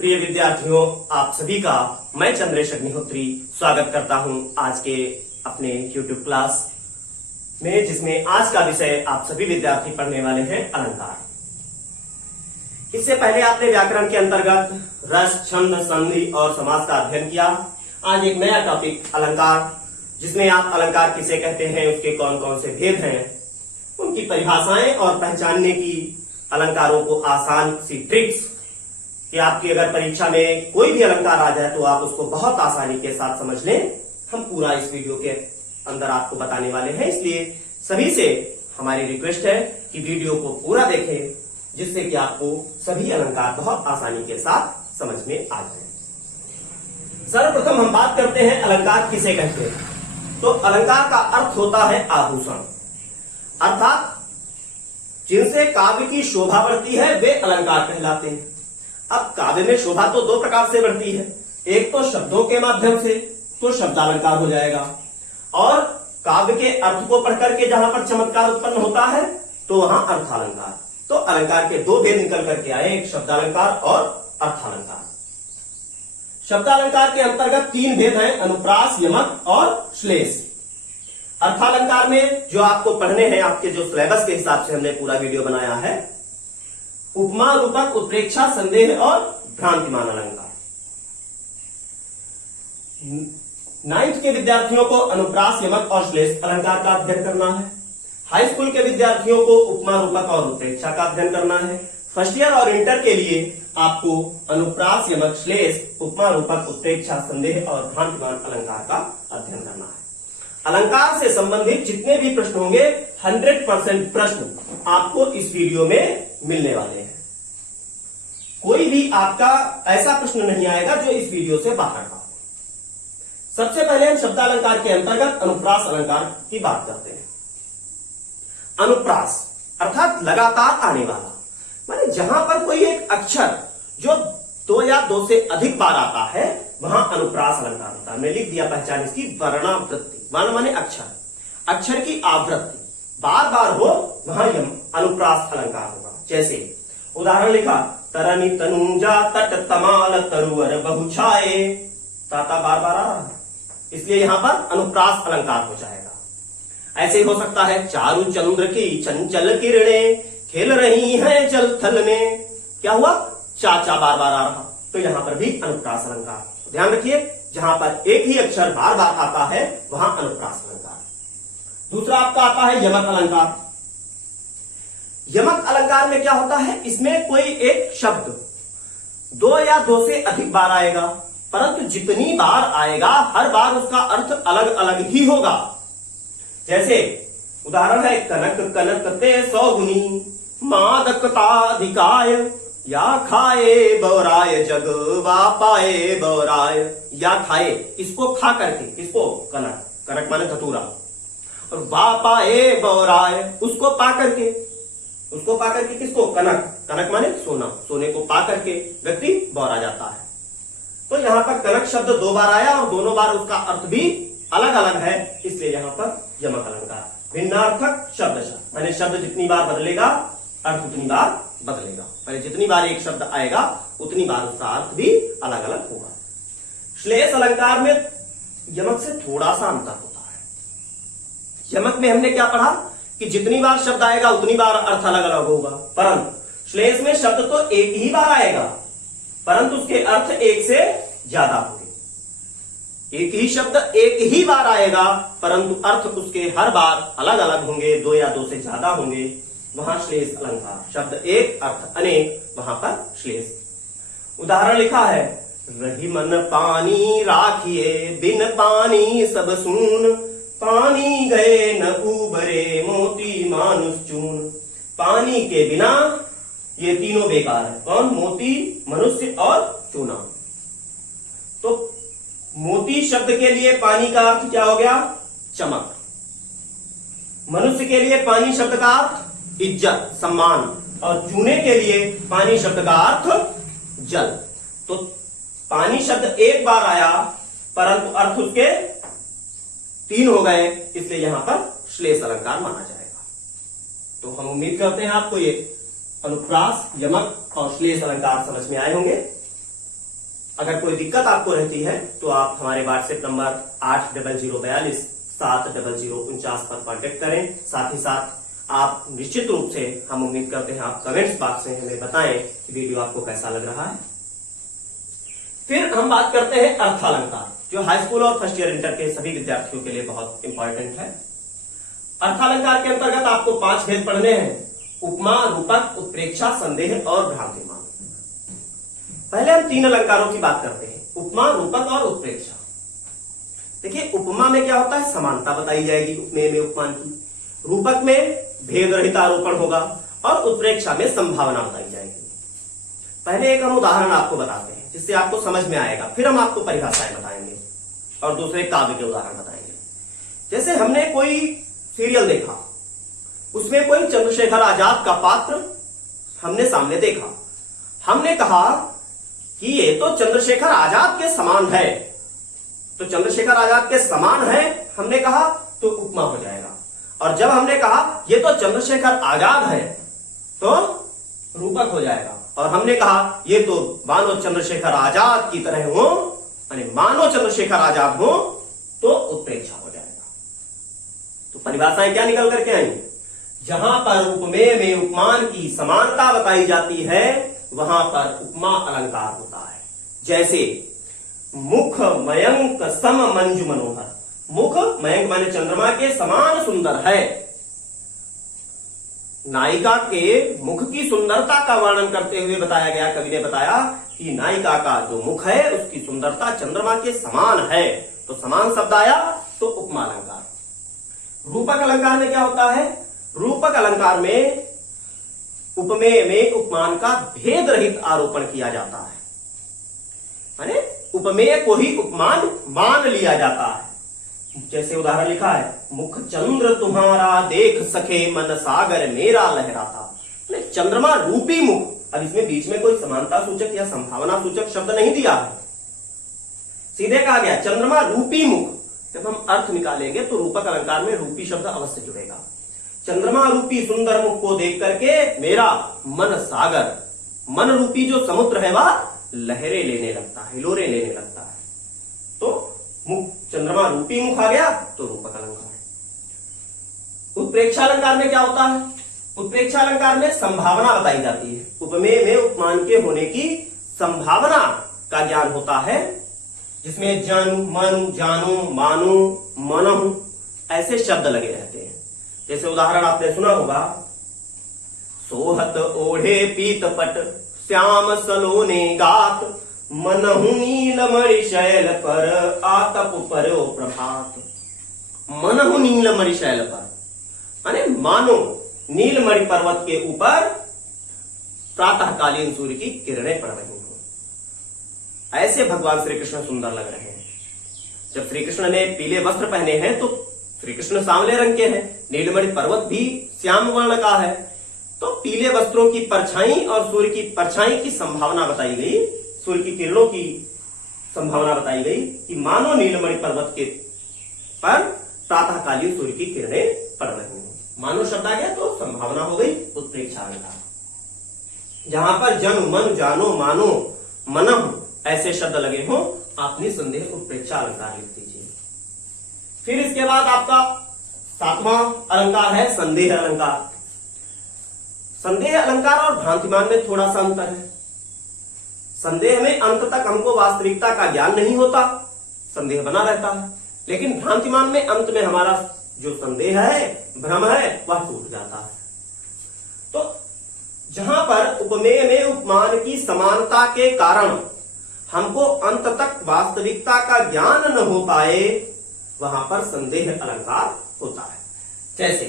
प्रिय विद्यार्थियों, आप सभी का मैं चंद्रेश अग्निहोत्री स्वागत करता हूं आज के अपने YouTube क्लास में, जिसमें आज का विषय आप सभी विद्यार्थी पढ़ने वाले हैं अलंकार। इससे पहले आपने व्याकरण के अंतर्गत रस, छंद, संधि और समास का अध्ययन किया। आज एक नया टॉपिक अलंकार, जिसमें आप अलंकार किसे कहते हैं, उसके कौन कौन से भेद हैं, उनकी परिभाषाएं और पहचानने की अलंकारों को आसान सी ट्रिक्स कि आपकी अगर परीक्षा में कोई भी अलंकार आ जाए तो आप उसको बहुत आसानी के साथ समझ लें। हम पूरा इस वीडियो के अंदर आपको बताने वाले हैं, इसलिए सभी से हमारी रिक्वेस्ट है कि वीडियो को पूरा देखें, जिससे कि आपको सभी अलंकार बहुत आसानी के साथ समझ में आ जाए। सर्वप्रथम हम बात करते हैं अलंकार किसे कहते हैं। तो अलंकार का अर्थ होता है आभूषण, अर्थात जिनसे काव्य की शोभा बढ़ती है वे अलंकार कहलाते हैं। अब काव्य में शोभा तो दो प्रकार से बढ़ती है, एक तो शब्दों के माध्यम से, तो शब्दालंकार हो जाएगा, और काव्य के अर्थ को पढ़कर के जहां पर चमत्कार उत्पन्न होता है तो वहां अर्थालंकार। तो अलंकार के दो भेद निकल करके आए, एक शब्दालंकार और अर्थालंकार। शब्दालंकार के अंतर्गत तीन भेद हैं, अनुप्रास, यमक और श्लेष। अर्थालंकार में जो आपको पढ़ने हैं, आपके जो सिलेबस के हिसाब से हमने पूरा वीडियो बनाया है, उपमा, रूपक, उत्प्रेक्षा, संदेह और भ्रांतिमान अलंकार। 9th के विद्यार्थियों को अनुप्रास, यमक और श्लेष अलंकार का अध्ययन करना है। हाई स्कूल के विद्यार्थियों को उपमा, रूपक और उत्प्रेक्षा का अध्ययन करना है। फर्स्ट ईयर और इंटर के लिए आपको अनुप्रास, यमक, श्लेष, उपमा, रूपक, उत्प्रेक्षा, संदेह और भ्रांतिमान अलंकार का अध्ययन करना है। अलंकार से संबंधित जितने भी प्रश्न होंगे 100% प्रश्न आपको इस वीडियो में मिलने वाले हैं। कोई भी आपका ऐसा प्रश्न नहीं आएगा जो इस वीडियो से बाहर का हो। सबसे पहले हम शब्दालंकार के अंतर्गत अनुप्रास अलंकार की बात करते हैं। अनुप्रास अर्थात लगातार आने वाला, माने जहां पर कोई एक अक्षर जो दो या दो से अधिक बार आता है वहां अनुप्रास अलंकार होता है। हमने लिख दिया पहचान इसकी, वर्णावृत्ति। वर्ण माने अक्षर, अक्षर की आवृत्ति बार बार हो वहां अनुप्रास अलंकार होगा। जैसे उदाहरण लिखा, तरनी तनुजा तट तमाल तरुवर बहुछाए, ताता बार बार आ रहा है, इसलिए यहां पर अनुप्रास अलंकार हो जाएगा। ऐसे हो सकता है, चारु चंद्र की चंचल किरणें खेल रही हैं जल थल में, क्या हुआ, चाचा बार बार आ रहा, तो यहां पर भी अनुप्रास अलंकार। ध्यान रखिए, जहां पर एक ही अक्षर बार बार आता है वहां अनुप्रास अलंकार। दूसरा आपका आता है यमक अलंकार। यमक अलंकार में क्या होता है, इसमें कोई एक शब्द दो या दो से अधिक बार आएगा, परंतु जितनी बार आएगा हर बार उसका अर्थ अलग अलग ही होगा। जैसे उदाहरण है, कनक कनकते सौगुनी मादकताधिकाय, या खाए बौराय जग वा पाए बौराय। या खाए, इसको खा करके, इसको कनक, कनक माने धतूरा, और वा पाए बौराय, उसको पा करके, उसको पा करके किसको, कनक, कनक माने सोना, सोने को पा करके व्यक्ति बौरा जाता है। तो यहां पर कनक शब्द दो बार आया और दोनों बार उसका अर्थ भी अलग अलग है, इसलिए यहां पर यमक अलंकार। भिन्नार्थक शब्दशः, माने शब्द जितनी बार बदलेगा अर्थ उतनी बार बदलेगा, माने जितनी बार एक शब्द आएगा उतनी बार उसका अर्थ भी अलग अलग होगा। श्लेष अलंकार में यमक से थोड़ा सा अंतर होता है। यमक में हमने क्या पढ़ा कि जितनी बार शब्द आएगा उतनी बार अर्थ अलग अलग होगा, परंतु श्लेष में शब्द तो एक ही बार आएगा परंतु उसके अर्थ एक से ज्यादा होंगे। एक ही शब्द एक ही बार आएगा परंतु अर्थ उसके हर बार अलग अलग होंगे, दो या दो से ज्यादा होंगे, वहां श्लेष अलंकार। शब्द एक अर्थ अनेक, वहां पर श्लेष। उदाहरण लिखा है, रही मन पानी राखिए बिन पानी सब सून, पानी गए न उबरे मोती मानुष चून। पानी के बिना ये तीनों बेकार है। कौन, मोती, मनुष्य और चूना। तो मोती शब्द के लिए पानी का अर्थ क्या हो गया, चमक। मनुष्य के लिए पानी शब्द का अर्थ इज्जत, सम्मान, और चूने के लिए पानी शब्द का अर्थ जल। तो पानी शब्द एक बार आया परंतु अर्थ उसके तीन हो गए, इसलिए यहां पर श्लेष अलंकार माना जाएगा। तो हम उम्मीद करते हैं आपको ये अनुप्रास, यमक और श्लेष अलंकार समझ में आए होंगे। अगर कोई दिक्कत आपको रहती है तो आप हमारे व्हाट्सएप नंबर 8042 पर कांटेक्ट करें। साथ ही साथ आप निश्चित रूप से, हम उम्मीद करते हैं आप कमेंट्स बॉक्स में हमें बताएं कि वीडियो आपको कैसा लग रहा है। फिर हम बात करते हैं अर्थालंकार, जो हाई स्कूल और फर्स्ट ईयर इंटर के सभी विद्यार्थियों के लिए बहुत इंपॉर्टेंट है। अर्थालंकार के अंतर्गत आपको 5 भेद पढ़ने हैं: उपमा, रूपक, उत्प्रेक्षा, संदेह और भ्रांतिमान। पहले हम 3 अलंकारों की बात करते हैं, उपमा, रूपक और उत्प्रेक्षा। देखिए, उपमा में क्या होता है, समानता बताई जाएगी उपमेय में उपमान की। रूपक में भेद रहित आरोपण होगा और उत्प्रेक्षा में संभावना बताई जाएगी। पहले एक हम उदाहरण आपको बताते हैं जिससे आपको समझ में आएगा, फिर हम आपको परिभाषाएं बताएंगे और दूसरे काव्य के उदाहरण बताएंगे। जैसे हमने कोई सीरियल देखा, उसमें कोई चंद्रशेखर आजाद का पात्र हमने सामने देखा, हमने कहा कि ये तो चंद्रशेखर आजाद के समान है, तो चंद्रशेखर आजाद के समान है हमने कहा तो उपमा हो जाएगा। और जब हमने कहा ये तो चंद्रशेखर आजाद है तो रूपक हो जाएगा। और हमने कहा ये तो मानो चंद्रशेखर आजाद की तरह हो, यानी मानो चंद्रशेखर आजाद हो, तो उत्प्रेक्षा हो जाएगा। तो परिभाषाएं क्या निकल करके आई? जहां पर उपमेय में उपमान की समानता बताई जाती है वहां पर उपमा अलंकार होता है। जैसे मुख मयंक सम मंजु मनोहर, मुख मयंक माने चंद्रमा के समान सुंदर है। नायिका के मुख की सुंदरता का वर्णन करते हुए बताया गया, कवि ने बताया कि नायिका का जो मुख है उसकी सुंदरता चंद्रमा के समान है, तो समान शब्द आया तो उपमा अलंकार। रूपक अलंकार में क्या होता है? रूपक अलंकार में उपमेय में उपमान का भेद रहित आरोपण किया जाता है, माने उपमेय को ही उपमान मान लिया जाता है। जैसे उदाहरण लिखा है, मुख चंद्र तुम्हारा देख सके मन सागर मेरा लहराता। चंद्रमा रूपी मुख, अब इसमें बीच में कोई समानता सूचक या संभावना सूचक शब्द नहीं दिया है, सीधे कहा गया चंद्रमा रूपी मुख। जब हम अर्थ निकालेंगे तो रूपक अलंकार में रूपी शब्द अवश्य जुड़ेगा। चंद्रमा रूपी सुंदर मुख को देख करके मेरा मन सागर, मन रूपी जो समुद्र है वह लहरें लेने लगता है, हिलोरे लेने लगता है। तो मुख, चंद्रमा रूपी मुख आ गया तो रूपक अलंकार है। उत्प्रेक्षा अलंकार में क्या होता है? उत्प्रेक्षा अलंकार में संभावना बताई जाती है। उपमेय में उपमान के होने की संभावना का ज्ञान होता है, जिसमें जन, मन, जानो, मानो, मनहु ऐसे शब्द लगे रहते हैं। जैसे उदाहरण आपने सुना होगा, सोहत ओढ़े पीतपट श्याम सलोने गात, मनहु नीलमणि शैल पर आतप परो प्रभात। मनहु नीलमणि शैल पर माने मानो नीलमणि पर्वत के ऊपर प्रातःकालीन सूर्य की किरणें पड़ रही हो, ऐसे भगवान श्री कृष्ण सुंदर लग रहे हैं। जब श्री कृष्ण ने पीले वस्त्र पहने हैं तो श्री कृष्ण सांवले रंग के हैं, नीलमणि पर्वत भी श्याम वर्ण का है, तो पीले वस्त्रों की परछाई और सूर्य की परछाई की संभावना बताई गई, सूर्य की किरणों की संभावना बताई गई कि मानो नीलमणि पर्वत के पर प्रातःकालीन सूर्य की किरणें पड़ रही हो। मानो शब्द आ गया तो संभावना हो गई उत्प्रेक्षा अलंकार। जहां पर जन, मन, जानो, मानो, मनम ऐसे शब्द लगे हो, आप निसंदेह उत्प्रेक्षा अलंकार लिख दीजिए। फिर इसके बाद आपका 7वां अलंकार है संदेह अलंकार। संदेह अलंकार और भ्रांतिमान में थोड़ा सा अंतर है। संदेह में अंत तक हमको वास्तविकता का ज्ञान नहीं होता, संदेह बना रहता है, लेकिन भ्रांतिमान में अंत में हमारा जो संदेह है, भ्रम है, वह टूट जाता है। तो जहां पर उपमेय में उपमान की समानता के कारण हमको अंत तक वास्तविकता का ज्ञान न हो पाए, वहां पर संदेह अलंकार होता है। जैसे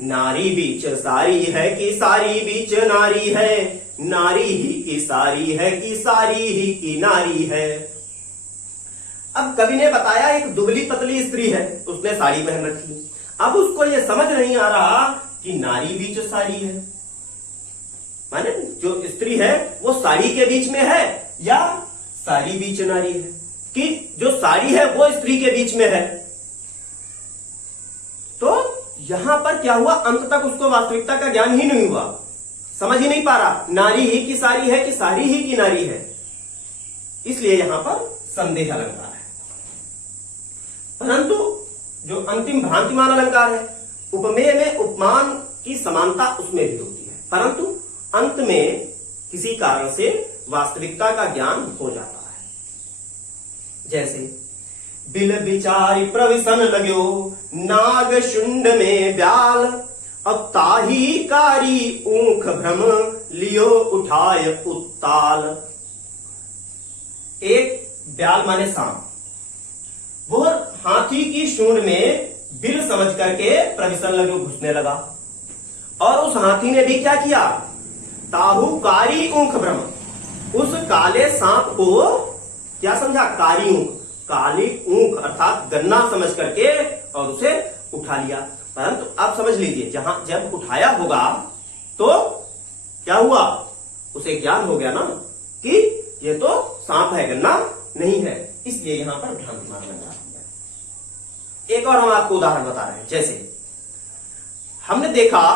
नारी बीच सारी है कि सारी बीच नारी है, नारी ही की सारी है कि सारी ही की नारी है। अब कवि ने बताया एक दुबली पतली स्त्री है, उसने साड़ी पहन रखी, अब उसको ये समझ नहीं आ रहा कि नारी बीच साड़ी है, माने जो स्त्री है वो साड़ी के बीच में है या साड़ी बीच नारी है, कि जो साड़ी है वो स्त्री के बीच में है। तो यहां पर क्या हुआ, अंत तक उसको वास्तविकता का ज्ञान ही नहीं हुआ, समझ ही नहीं पा रहा नारी ही की सारी है कि सारी ही की नारी है। इसलिए यहां पर संदेह अलंकार है। परंतु जो अंतिम भ्रांतिमान अलंकार है, उपमेय में उपमान की समानता उसमें भी होती है, परंतु अंत में किसी कारण से वास्तविकता का ज्ञान हो जाता है। जैसे बिल बिचारी प्रविशन लगो नाग शुंड में ब्याल, अब ताही कारी ऊंख भ्रम लियो उठाय उत्ताल। एक ब्याल माने सांप, वो हाथी की सूंड में बिल समझ करके प्रविशन लगो घुसने लगा, और उस हाथी ने भी क्या किया, ताहू कारी ऊंख भ्रम, उस काले सांप को क्या समझा, कारी ऊंख, काली ऊंख अर्थात गन्ना समझ करके और उसे उठा लिया। परंतु आप समझ लीजिए, जब उठाया होगा तो क्या हुआ, उसे ज्ञान हो गया ना कि ये तो सांप है, गन्ना नहीं है, इसलिए यहां पर भ्रांतिमान अलंकार हो गया। एक और हम आपको उदाहरण बता रहे हैं। जैसे हमने देखा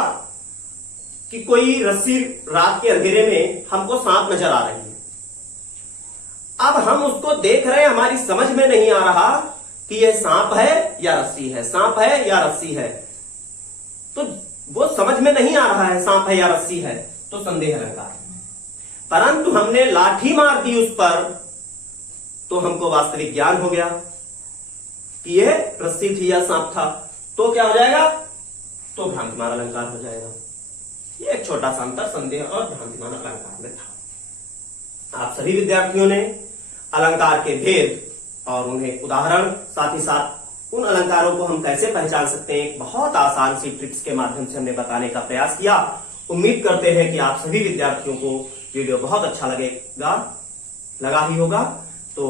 कि कोई रस्सी रात के अंधेरे में हमको सांप नजर आ रही है, अब हम उसको देख रहे हैं, हमारी समझ में नहीं आ रहा कि यह सांप है या रस्सी है, सांप है या रस्सी है, तो वो समझ में नहीं आ रहा है सांप है या रस्सी है, तो संदेह अलंकार है। परंतु हमने लाठी मार दी उस पर, तो हमको वास्तविक ज्ञान हो गया कि यह रस्सी थी या सांप था, तो क्या हो जाएगा, तो भ्रांतिमान अलंकार हो जाएगा। ये एक छोटा सा अंतर संदेह और भ्रांतिमान अलंकार में था। आप सभी विद्यार्थियों ने अलंकार के भेद और उन्हें उदाहरण, साथ ही साथ उन अलंकारों को हम कैसे पहचान सकते हैं, एक बहुत आसान सी ट्रिक्स के माध्यम से हमने बताने का प्रयास किया। उम्मीद करते हैं कि आप सभी विद्यार्थियों को वीडियो बहुत अच्छा लगा ही होगा। तो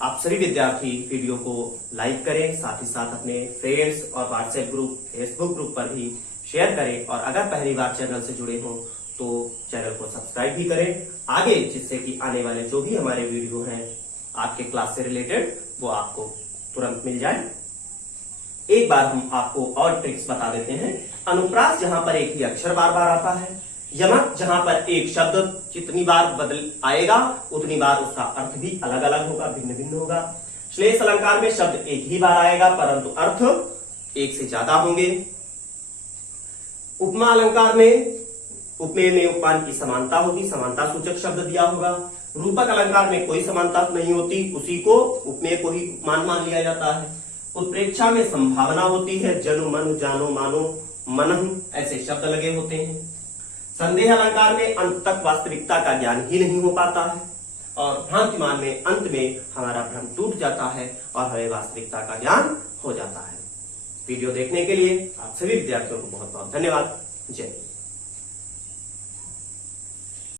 आप सभी विद्यार्थी वीडियो को लाइक करें, साथ ही साथ अपने फ्रेंड्स और व्हाट्सएप ग्रुप, फेसबुक ग्रुप पर भी शेयर करें, और अगर पहली बार चैनल से जुड़े हो तो चैनल को सब्सक्राइब भी करें आगे, जिससे कि आने वाले जो भी हमारे वीडियो हैं आपके क्लास से रिलेटेड, वो आपको तुरंत मिल जाए। एक बार हम आपको और ट्रिक्स बता देते हैं। अनुप्रास जहां पर एक ही अक्षर बार बार आता है, यमक जहां पर एक शब्द जितनी बार बदल आएगा उतनी बार उसका अर्थ भी अलग अलग होगा, भिन्न भिन्न होगा। श्लेष अलंकार में शब्द एक ही बार आएगा परंतु अर्थ एक से ज्यादा होंगे। उपमा अलंकार में उपमेय में उपमान की समानता होगी, समानता सूचक शब्द दिया होगा। रूपक अलंकार में कोई समानता नहीं होती, उसी को उपमेय को ही उपमान मान लिया जाता है। उत्प्रेक्षा में संभावना होती है, जनु मनु जानो मानो मनन ऐसे शब्द लगे होते हैं। संदेह अलंकार में अंत तक वास्तविकता का ज्ञान ही नहीं हो पाता है, और भ्रांतिमान में अंत में हमारा भ्रम टूट जाता है और हमें वास्तविकता का ज्ञान हो जाता है। वीडियो देखने के लिए आप सभी विद्यार्थियों को बहुत बहुत धन्यवाद। जय हिंद।